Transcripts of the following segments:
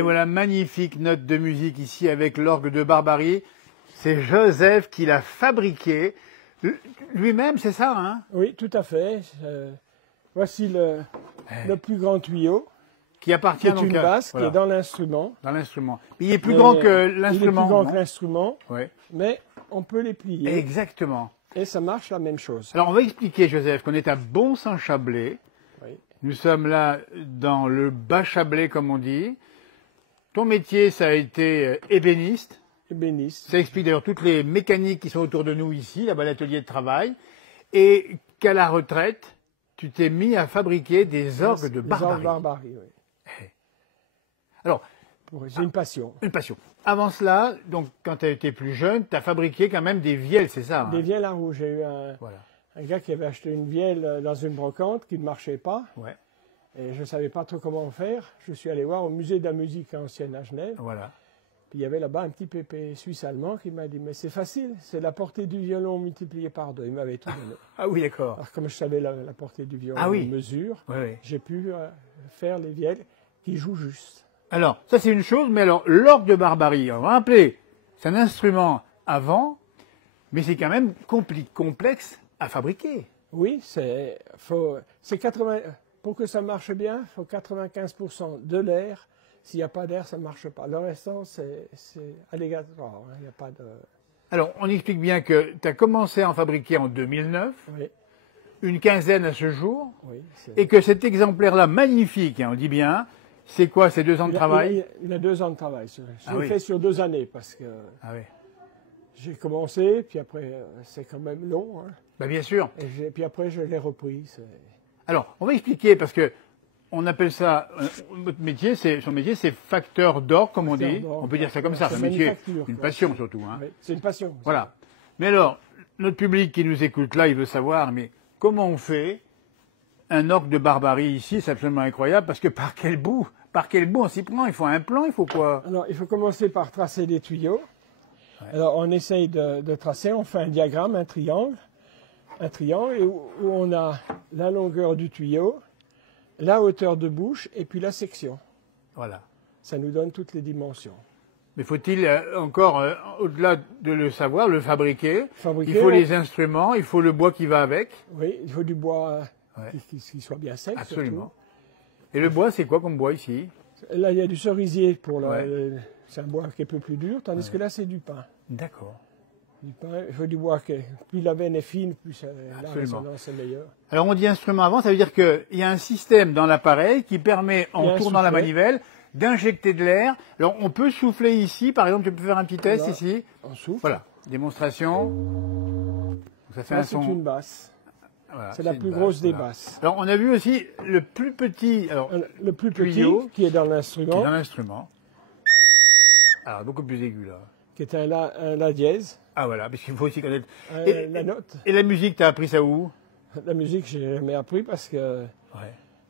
Et voilà, magnifique note de musique ici avec l'orgue de Barbarie. C'est Joseph qui l'a fabriqué. Lui-même, c'est ça, hein? Oui, tout à fait. Voici le plus grand tuyau. Qui appartient C'est donc une basse voilà, qui est dans l'instrument. dans l'instrument. Il est plus grand que l'instrument. Il est plus grand que l'instrument, ouais. mais on peut les plier. Exactement. Et ça marche la même chose. Alors, on va expliquer, Joseph, qu'on est à Bon-Saint-Chablais. Oui. Nous sommes là dans le Bas-Chablais, comme on dit. Ton métier, ça a été ébéniste. Ébéniste. Ça explique d'ailleurs toutes les mécaniques qui sont autour de nous ici, là-bas l'atelier de travail. Et qu'à la retraite, tu t'es mis à fabriquer des orgues de Barbarie. Des orgues Barbarie, oui. Alors, c'est une passion. Une passion. Avant cela, donc quand tu as été plus jeune, tu as fabriqué quand même des vielles, c'est ça? Des Hein? vielles à rouge. J'ai eu un gars qui avait acheté une vielle dans une brocante qui ne marchait pas. Ouais. Et je ne savais pas trop comment faire. Je suis allé voir au musée de la musique ancienne à Genève. Voilà. Puis il y avait là-bas un petit pépé suisse-allemand qui m'a dit « Mais c'est facile, c'est la portée du violon multipliée par 2. » Il m'avait tout donné. Ah oui, d'accord. Alors comme je savais la portée du violon en mesure, oui. j'ai pu faire les vielles qui jouent juste. Alors, ça c'est une chose, mais alors, l'orgue de Barbarie, on va rappeler, c'est un instrument avant, mais c'est quand même complexe à fabriquer. Oui, pour que ça marche bien, il faut 95% de l'air. S'il n'y a pas d'air, ça ne marche pas. Le restant, c'est aléatoire. Il n'y a pas de... Alors, on explique bien que tu as commencé à en fabriquer en 2009, oui. Une quinzaine à ce jour, oui, et que cet exemplaire-là, magnifique, hein, on dit bien, c'est quoi, c'est 2 ans de travail? Il a 2 ans de travail. Je l'ai fait sur 2 années parce que j'ai commencé, puis après, c'est quand même long. Hein. Ben, bien sûr. Et puis après, je l'ai repris. Alors, on va expliquer, parce que on appelle ça, son métier, c'est facteur d'or, comme on dit. On peut dire ça comme ça, c'est un métier, une passion surtout. Hein. Oui, c'est une passion. Voilà. Mais alors, notre public qui nous écoute là, il veut savoir, mais comment on fait un orgue de Barbarie ici? C'est absolument incroyable, parce que par quel bout on s'y prend? Il faut un plan, il faut quoi? Alors, il faut commencer par tracer des tuyaux. Ouais. Alors, on essaye de tracer, on fait un diagramme, un triangle, et où on a la longueur du tuyau, la hauteur de bouche et puis la section. Voilà. Ça nous donne toutes les dimensions. Mais faut-il encore, au-delà de le savoir, le fabriquer? Il faut les instruments, il faut le bois qui va avec. Oui, il faut du bois qui soit bien sec. Absolument. Surtout. Et le bois, c'est quoi comme bois ici? Là, il y a du cerisier pour c'est un bois qui est un peu plus dur, tandis que là, c'est du pin. D'accord. Du pain, il faut du bois plus la veine est fine, plus la résonance est meilleure. Alors on dit instrument avant, ça veut dire qu'il y a un système dans l'appareil qui permet, en tournant la manivelle, d'injecter de l'air. Alors on peut souffler ici, par exemple, tu peux faire un petit test ici. On souffle. Voilà, démonstration. Ça fait un son. C'est une basse. Voilà, c'est la plus grosse des basses. Alors on a vu aussi le plus petit, le plus tuyau, petit qui est dans l'instrument. Alors beaucoup plus aigu là. Qui est un la dièse. Ah voilà, parce qu'il faut aussi connaître. La note. Et la musique, tu as appris ça où? La musique, j'ai jamais appris parce que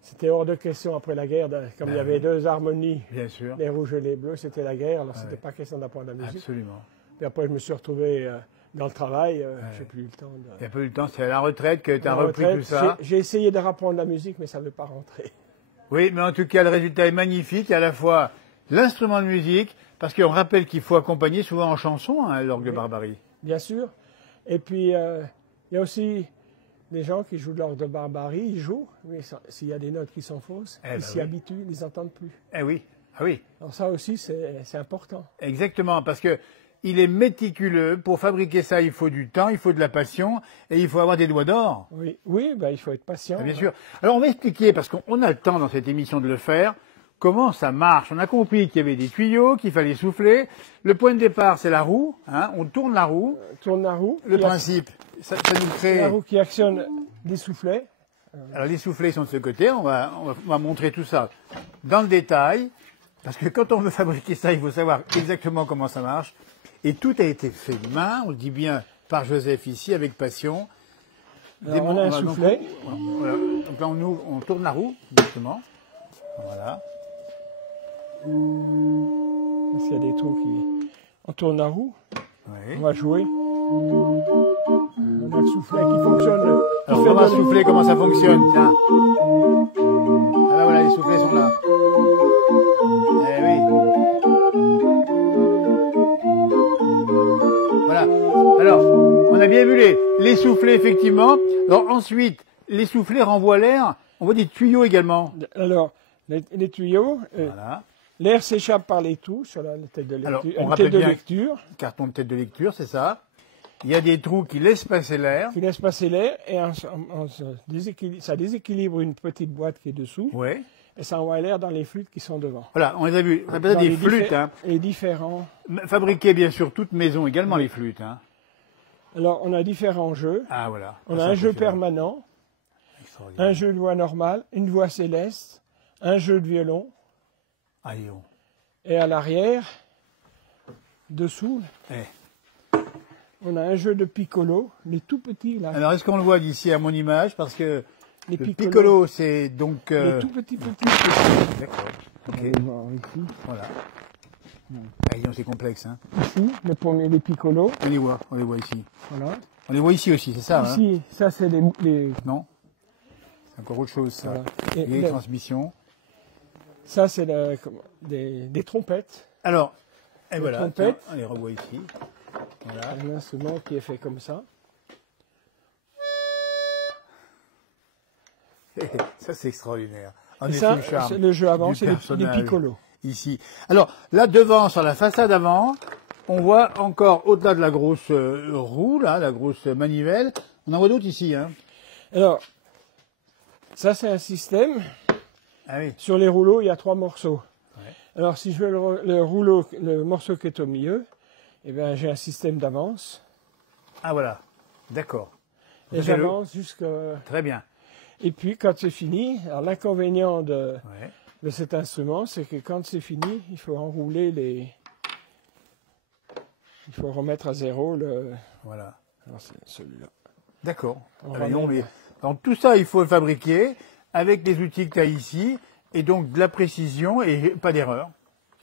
c'était hors de question après la guerre. Comme il y avait 2 harmonies, bien sûr, les rouges et les bleus, c'était la guerre, alors c'était pas question d'apprendre la musique. Absolument. Puis après, je me suis retrouvé dans le travail, j'ai plus eu le temps. Tu n'as pas eu le temps, c'est à la retraite que tu as repris tout ça. J'ai essayé de rapprendre la musique, mais ça ne veut pas rentrer. Oui, mais en tout cas, le résultat est magnifique, à la fois l'instrument de musique, parce qu'on rappelle qu'il faut accompagner souvent en chanson l'orgue de Barbarie. Bien sûr. Et puis, il y a aussi des gens qui jouent de l'orgue de Barbarie, ils jouent, mais s'il y a des notes qui sont fausses, ils s'y habituent, ils les entendent plus. Eh oui, ah oui. Alors ça aussi, c'est important. Exactement, parce que il est méticuleux. Pour fabriquer ça, il faut du temps, il faut de la passion, et il faut avoir des doigts d'or. Oui, il faut être patient. Bien sûr. Alors on va expliquer, parce qu'on a le temps dans cette émission de le faire, comment ça marche. On a compris qu'il y avait des tuyaux, qu'il fallait souffler. Le point de départ, c'est la roue. Hein, on tourne la roue. Le principe, ça nous crée... La roue qui actionne les soufflets. Alors les soufflets sont de ce côté. On va montrer tout ça dans le détail. Parce que quand on veut fabriquer ça, il faut savoir exactement comment ça marche. Et tout a été fait main, on le dit bien, par Joseph ici, avec passion. Alors, on a un soufflet. Donc là, on tourne la roue, directement. Voilà. S'il y a des trous on tourne la roue. Oui. On va jouer. On a le soufflet qui fonctionne. Alors, on va souffler, comment ça fonctionne. Tiens. Ah ben voilà, les soufflets sont là. Eh oui. les soufflets, effectivement. Alors ensuite, les soufflets renvoient l'air. On voit des tuyaux également. Alors, les tuyaux, Voilà. l'air s'échappe par les trous sur la tête de lecture. Alors, on une rappelle tête de bien- lecture Carton de tête de lecture, c'est ça. Il y a des trous qui laissent passer l'air. qui laisse passer l'air et ça déséquilibre une petite boîte qui est dessous Ouais. et ça envoie l'air dans les flûtes qui sont devant. Voilà, on les a vus. Ça peut être Dans des les flûtes, hein. Et différents. Fabriquées bien sûr toute maison également les flûtes, hein. Alors, on a différents jeux. Ah voilà. On Ça, a un jeu impressionnant. permanent, Extraordinaire. un jeu de voix normale, une voix céleste, un jeu de violon, Allez, on. et à l'arrière, dessous, Eh. on a un jeu de piccolo, les tout petits là. Alors est-ce qu'on le voit d'ici à mon image? Parce que Les le piccolos. piccolo, c'est donc. Les tout petits. D'accord. On Ok. va voir ici. Voilà. Ah, c'est complexe, hein. Ici, le premier, les piccolos. On les voit ici. Voilà. On les voit ici aussi, c'est ça, hein? Ici, ça c'est les Non? C'est encore autre chose, ça. Voilà. Et Les le- transmissions. ça c'est des trompettes. Alors, et Les voilà, trompettes. tiens, on les revoit ici. Voilà. Un instrument qui est fait comme ça. Ça, c'est extraordinaire. On Et est ça, sous le charme c'est le jeu avant, du c'est les personnage piccolos. Ici. Alors, là, devant, sur la façade avant, on voit encore, au-delà de la grosse roue, là, la grosse manivelle, on en voit d'autres ici, hein. Alors, ça c'est un système. Ah oui. Sur les rouleaux, il y a 3 morceaux. Ouais. Alors, si je veux le rouleau, le morceau qui est au milieu, eh bien, j'ai un système d'avance. Ah voilà. D'accord. Et Fais-le. j'avance jusqu'à... Très bien. Et puis, quand c'est fini, alors l'inconvénient Ouais. de cet instrument, c'est que quand c'est fini, il faut enrouler les... Il faut remettre à zéro le... Voilà. Alors, c'est celui-là. D'accord. On Ah ben non, ramène. mais donc tout ça, il faut le fabriquer avec les outils que tu as ici, et donc de la précision et pas d'erreur.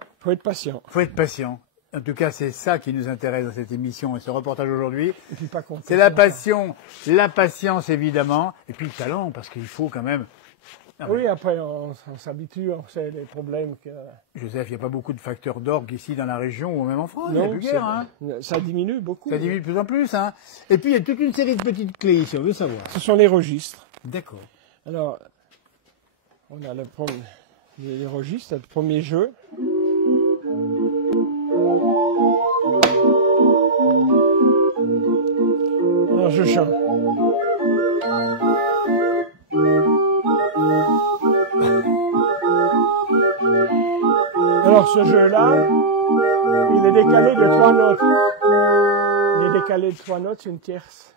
Il faut être patient. Il faut être patient. En tout cas, c'est ça qui nous intéresse dans cette émission et ce reportage aujourd'hui. Et puis pas compter. C'est la passion, la patience évidemment, et puis le talent, parce qu'il faut quand même. Ah Oui, après, on s'habitue, on sait les problèmes que... Joseph, il n'y a pas beaucoup de facteurs d'orgue ici dans la région ou même en France, il n'y a plus guère, hein. ça diminue beaucoup. Ça diminue de plus en plus, hein. Et puis il y a toute une série de petites clés ici, on veut savoir. Ce sont les registres. D'accord. Alors, on a les registres, le premier jeu. Alors, je chante. Alors, ce jeu-là, il est décalé de 3 notes. Il est décalé de 3 notes, une tierce.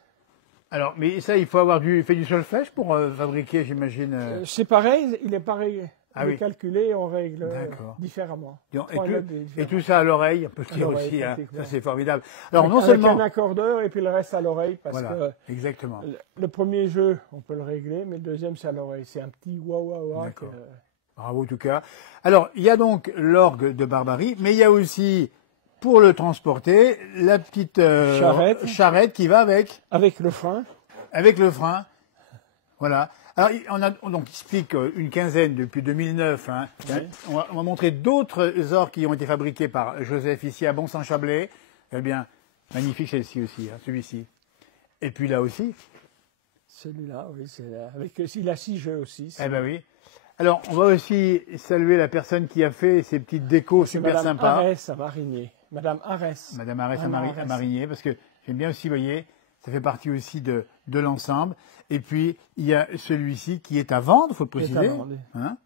Alors, mais ça, il faut avoir fait du solfège pour fabriquer, j'imagine. C'est pareil, il est pareil. Ah Il est oui. calculé, on règle D'accord. différemment. Et Trois notes tout, différentes. et tout ça à l'oreille, on peut le À dire l'oreille, aussi, hein. pratiquement. Ça c'est formidable. Alors non Avec seulement, un accordeur et puis le reste à l'oreille parce voilà, exactement. que le premier jeu, on peut le régler, mais le deuxième, c'est à l'oreille. C'est un petit wah wah wah. D'accord. Bravo en tout cas. Alors il y a donc l'orgue de Barbarie, mais il y a aussi pour le transporter la petite charrette qui va avec Avec le frein. le frein. Voilà. Alors on donc explique une quinzaine depuis 2009. Hein. Oui. On va montrer d'autres orgues qui ont été fabriqués par Joseph ici à Bon-Saint-Chablais. Eh bien, magnifique celle-ci aussi, hein, celui-ci. Et puis là aussi. Celui-là, oui, c'est avec il a 6 jeux aussi. Eh ben oui. Alors, on va aussi saluer la personne qui a fait ces petites décos super Madame sympas. Arès à Marigné. Madame Arès. Madame Arès Anna à Arès. Marigné, parce que j'aime bien aussi, vous voyez, ça fait partie aussi de l'ensemble. Et puis, il y a celui-ci qui est à vendre, faut le Qui est à préciser. vendre. Hein,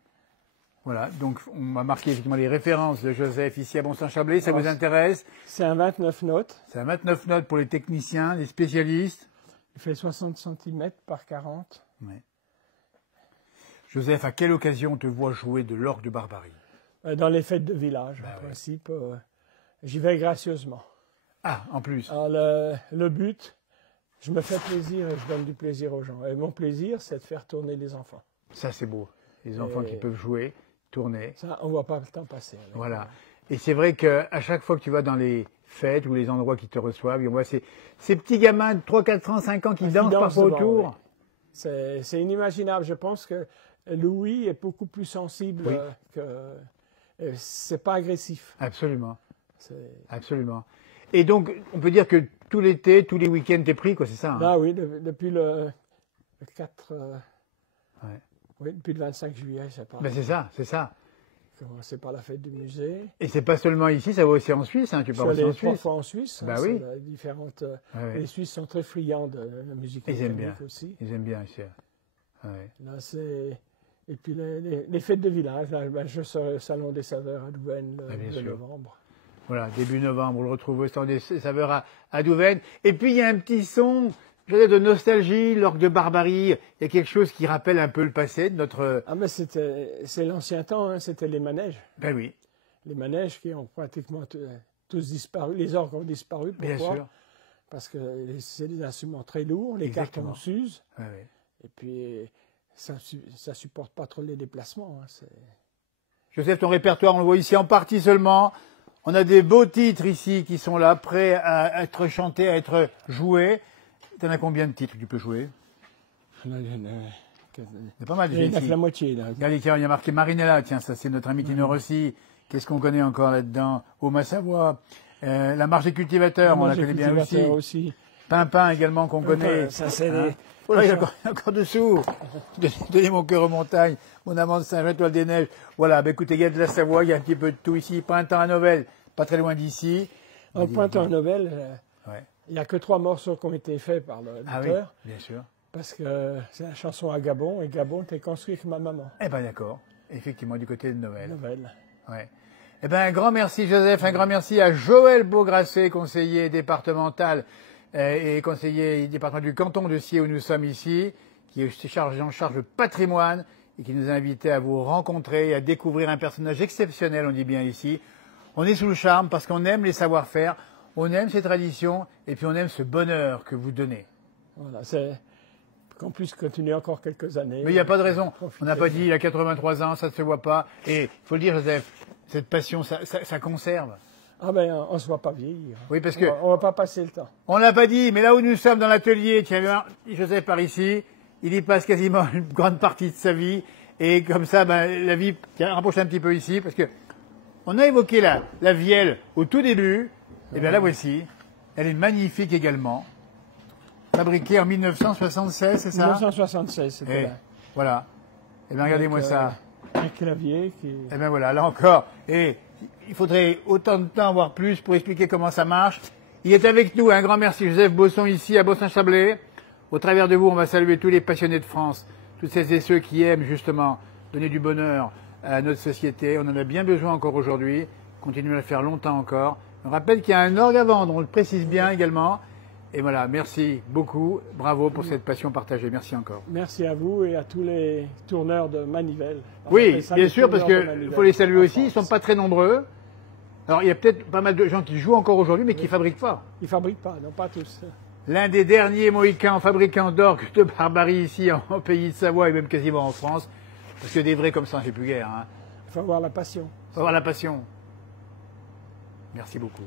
voilà, donc on va marquer effectivement les références de Joseph ici à Bon-Saint-Chablais. Ça Alors, vous intéresse? C'est un 29 notes. C'est à 29 notes pour les techniciens, les spécialistes. Il fait 60 cm par 40. Ouais. Joseph, à quelle occasion on te voit jouer de l'orgue de Barbarie? Dans les fêtes de village, en oui. principe, j'y vais gracieusement. Ah, en plus. Alors le but, je me fais plaisir et je donne du plaisir aux gens. Et mon plaisir, c'est de faire tourner les enfants. Ça, c'est beau. Les enfants Et- qui peuvent jouer, tourner. Ça, on ne voit pas le temps passer. avec. Voilà. Et c'est vrai qu'à chaque fois que tu vas dans les fêtes ou les endroits qui te reçoivent, on voit ces petits gamins de 3, 4 ans, 5 ans qui dansent dansent parfois devant, autour. oui. C'est inimaginable. Je pense que Louis est beaucoup plus sensible Oui. que... C'est pas agressif. Absolument. C'est- Absolument. Et donc, on peut dire que tout l'été, tous les week-ends, t'es pris, quoi, c'est ça, hein? Là, oui, depuis le 4... Ouais. oui, depuis le 25 juillet, c'est pas. Ben c'est ça, c'est ça. Commencé par la fête du musée. Et c'est pas seulement ici, ça va aussi en Suisse, hein, tu Je pars suis aussi allé en 3 Suisse. fois en Suisse. Bah hein, oui. c'est différentes. Ouais. Les Suisses sont très friands de la musique Ils aiment mécanique bien. aussi. Ils aiment bien ici. Ouais. Là, c'est... Et puis les fêtes de village. Là, ben, je serai au Salon des Saveurs à Douvaine Ah, bien le sûr. novembre. Voilà, début novembre, on le retrouve au stand des saveurs à Douvaine. Et puis il y a un petit son, je dirais, de nostalgie, l'orgue de Barbarie. Il y a quelque chose qui rappelle un peu le passé de notre... Ah, mais c'est l'ancien temps, hein, c'était les manèges. Ben oui, Les manèges qui ont pratiquement tous disparu. Les orgues ont disparu. Pourquoi? bien sûr. Parce que c'est des instruments très lourds, les Exactement. cartons s'usent. Ouais, ouais. Et puis, ça supporte pas trop les déplacements. Hein, Joseph, ton répertoire, on le voit ici en partie seulement. On a des beaux titres ici qui sont là, prêts à être chantés, à être joués. Tu en as combien de titres que tu peux jouer? il C'est pas mal déjà y en a que ici. la moitié. Là. Regardez, tiens, il y a marqué Marinella, tiens, ça c'est notre ami Tino Rossi. Qu'est-ce qu'on connaît encore là-dedans? Oma Savoie, la marche des cultivateurs, on la connaît bien aussi. Pimpin également qu'on connaît. Ça, c'est Oh là, il y a encore dessous. Donnez mon cœur aux montagnes, mon amant de Saint-Jean, étoile des neiges. Voilà, ben écoutez, il y a de la Savoie, il y a un petit peu de tout ici. Printemps à Novelle, pas très loin d'ici. En Printemps à Novelle, Ouais. il n'y a que 3 morceaux qui ont été faits par l'auteur. Ah oui, bien sûr. Parce que c'est la chanson à Gabon, et Gabon était construit avec ma maman. Eh ben d'accord, effectivement, du côté de Novelle. Novelle. Ouais. Eh ben un grand merci Joseph, un grand merci à Joël Beaugrasset, conseiller départemental et conseiller départemental du canton de Sciez où nous sommes ici, qui est chargé en charge le patrimoine et qui nous a invités à vous rencontrer et à découvrir un personnage exceptionnel, on dit bien ici. On est sous le charme parce qu'on aime les savoir-faire, on aime ces traditions et puis on aime ce bonheur que vous donnez. Voilà, c'est qu'on puisse continuer encore quelques années. Mais il n'y a pas de raison. Profiter. On n'a pas dit il a 83 ans, ça ne se voit pas. Et il faut le dire, Joseph, cette passion, ça conserve. Ah ben, on ne se voit pas vieillir. Oui, parce que On va pas passer le temps. on l'a pas dit, mais là où nous sommes dans l'atelier, tiens, Joseph par ici, il y passe quasiment une grande partie de sa vie. Et comme ça, ben, la vie, tiens, rapproche un petit peu ici, parce que on a évoqué la vielle au tout début. Et bien la voici. Elle est magnifique également. Fabriquée en 1976, c'est ça? 1976, c'était Et là. voilà. Et bien regardez-moi Avec, ça. Un clavier qui... Et bien voilà, là encore. Et il faudrait autant de temps, voire plus, pour expliquer comment ça marche. Il est avec nous. Un grand merci, Joseph Bosson, ici à Bosson-Chablais. Au travers de vous, on va saluer tous les passionnés de France, toutes celles et ceux qui aiment justement donner du bonheur à notre société. On en a bien besoin encore aujourd'hui. Continuez à le faire longtemps encore. On rappelle qu'il y a un orgue à vendre, on le précise bien également. Et voilà, merci beaucoup. Bravo pour cette passion partagée. Merci encore. Merci à vous et à tous les tourneurs de manivelles. On Oui, appelle ça bien les sûr, parce tourneurs de qu'il manivelles faut les saluer en aussi. Ils ne France. sont pas très nombreux. Alors, il y a peut-être pas mal de gens qui jouent encore aujourd'hui, mais qui ne fabriquent pas. Ils ne fabriquent pas, non pas tous. L'un des derniers Mohicans fabricants d'orgues de Barbarie ici en pays de Savoie et même quasiment en France. Parce que des vrais comme ça, c'est plus guère. Hein. Il faut avoir la passion. Faut avoir la passion. Merci beaucoup.